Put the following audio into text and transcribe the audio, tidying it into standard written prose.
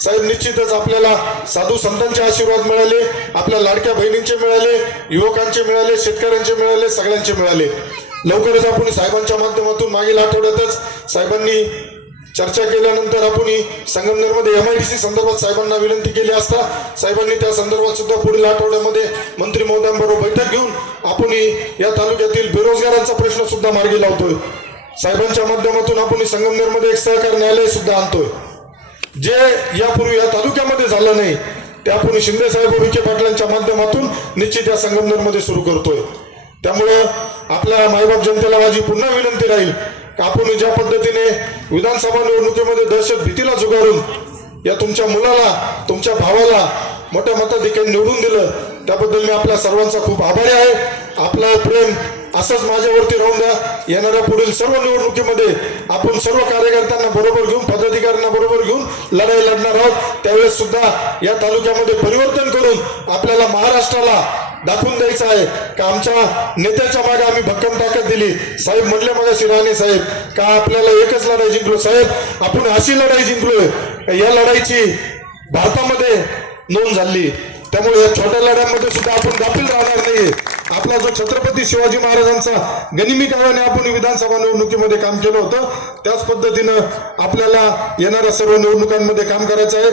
साहेब निश्चितच आपल्याला साधू संतांचे आशीर्वाद मिळाले, आपल्या लाडक्या बहिणींचे मिळाले, युवकांचे मिळाले, शेतकऱ्यांचे मिळाले, सगळ्यांचे मिळाले। लवकरच आपण साहेबांच्या माध्यमातून मागील आठवड्यातच साहेबांनी चर्चा केल्यानंतर आपण संगमनेरमध्ये MIDC संदर्भात साहेबांना विनंती केली असता साहेबांनी त्या संदर्भात सुद्धा पुढील आठवड्यामध्ये मंत्री महोदयांबरोबर बैठक घेऊन आपण या तालुक्यातील बेरोजगारांचा प्रश्न सुद्धा मार्गी लावतोय। साहेबांच्या माध्यमातून आपण संगमनेरमध्ये एक सहकार न्यायालय सुद्धा आणतोय, जे यापूर्वी या तालुक्यामध्ये झालं नाही ते आपण शिंदे साहेब व विखे पाटलांच्या माध्यमातून निश्चित या संगमनेरमध्ये सुरू करतोय। त्यामुळे आपल्या मायबाप जनतेला माझी पुन्हा विनंती राहील की आपण ज्या पद्धतीने विधानसभा निवडणुकीमध्ये दहशत भीतीला झुगारून या तुमच्या मुलाला, तुमच्या भावाला मोठ्या मताधिक्याने निवडून दिलं, त्याबद्दल मी आपल्या सर्वांचा खूप आभारी आहे। आपलं प्रेम असंच माझ्यावरती राहून द्या। येणाऱ्या पुढील सर्व निवडणुकीमध्ये आपण सर्व कार्यकर्त्यांना बरोबर घेऊन, पदाधिकाऱ्यांना बरोबर घेऊन लढाई लढणार आहोत। त्यावेळेस सुद्धा या तालुक्यामध्ये परिवर्तन करून आपल्याला महाराष्ट्राला दाखवून द्यायचं आहे का आमच्या नेत्याच्या मागे आम्ही भक्कम ताकद दिली। साहेब म्हणले मगाशी राणे साहेब का आपल्याला एकच लढाई जिंकलो, साहेब आपण अशी लढाई जिंकलोय या लढाईची भारतामध्ये नोंद झाली। त्यामुळे या छोट्या लढ्यांमध्ये सुद्धा आपण गाफील राहणार नाही। आपला जो छत्रपती शिवाजी महाराजांचा गनिमी काव्याने आपण विधानसभा निवडणुकीमध्ये काम केलं होतं, त्याच पद्धतीनं आपल्याला येणाऱ्या सर्व निवडणुकांमध्ये काम करायचं आहे।